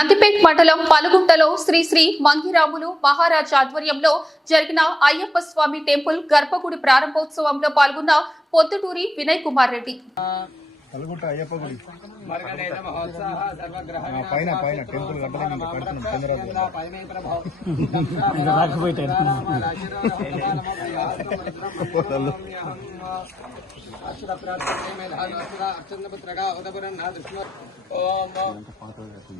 నందిపేట్ మండలం పలుగుంటలో శ్రీ శ్రీ మంగిరాములు మహారాజ్ ఆధ్వర్యంలో జరిగిన అయ్యప్ప స్వామి టెంపుల్ గర్భగుడి ప్రారంభోత్సవంలో పాల్గొన్న పొద్దుటూరి వినయ్ కుమార్ రెడ్డి. కలుగుట్ట అయ్యప్ప గుడి. పైన పైన టెంపుల్ కడుతున్నాం చంద్రరాజు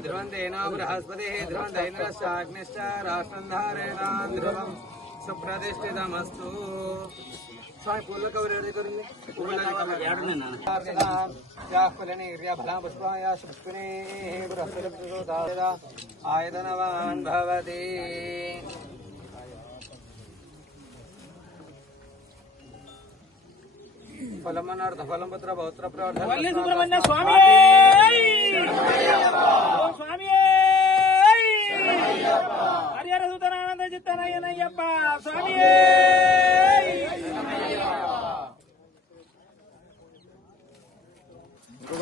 ध्रुवन्देना बृहस्पतिः बृहस्पति राष्ट्रन्धारेणान्ध्रुवम् सुप्रतिष्ठितमस्तु स्वामी फूल कवर करेंगे फूल कवर फलने या पुष्पने హరిహర సుతనానంద చిత్తనయ్యనయ్యప్ప స్వామి ఇంకొకటి వేసేదండి ఇంకోటి కూడా అయ్యి. ఒక అట్లా కూడా అందరు మళ్ళీ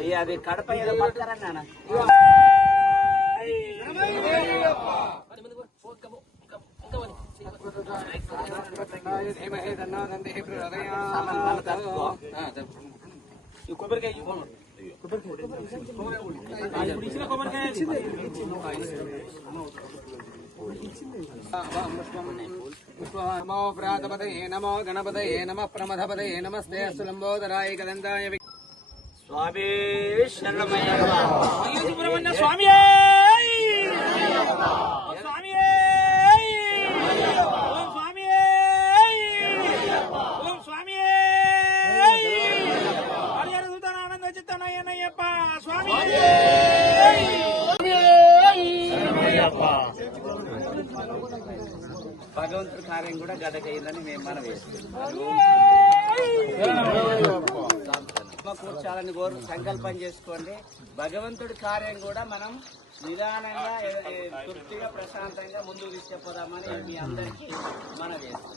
ఈ అది కడప ఏదో పడతారని నాన్న. ఈ కొబ్బరికాయ ఇచ్చిన కొబ్బరికాయ ఇచ్చింది. నమో ప్రాతపదయే నమో గణపతయే నమ ప్రమథపదయే నమస్తే సులంబోదరాయ కదందాయ స్వామి శరణమయ్యప్ప స్వామి స్వామి ఓం స్వామి ఓం స్వామి హరిహర సుతనానంద చిత్తనయ్యనయ్యప్ప స్వామి భగవంతుడి కార్యం కూడా గడకయ్యిందని మేము మనం కూర్చోాలని కోరు సంకల్పం చేసుకోండి. భగవంతుడి కార్యం కూడా మనం నిదానంగా తృప్తిగా ప్రశాంతంగా ముందుకు తీసుకుపోదామని మీ అందరికీ మనం చేస్తాం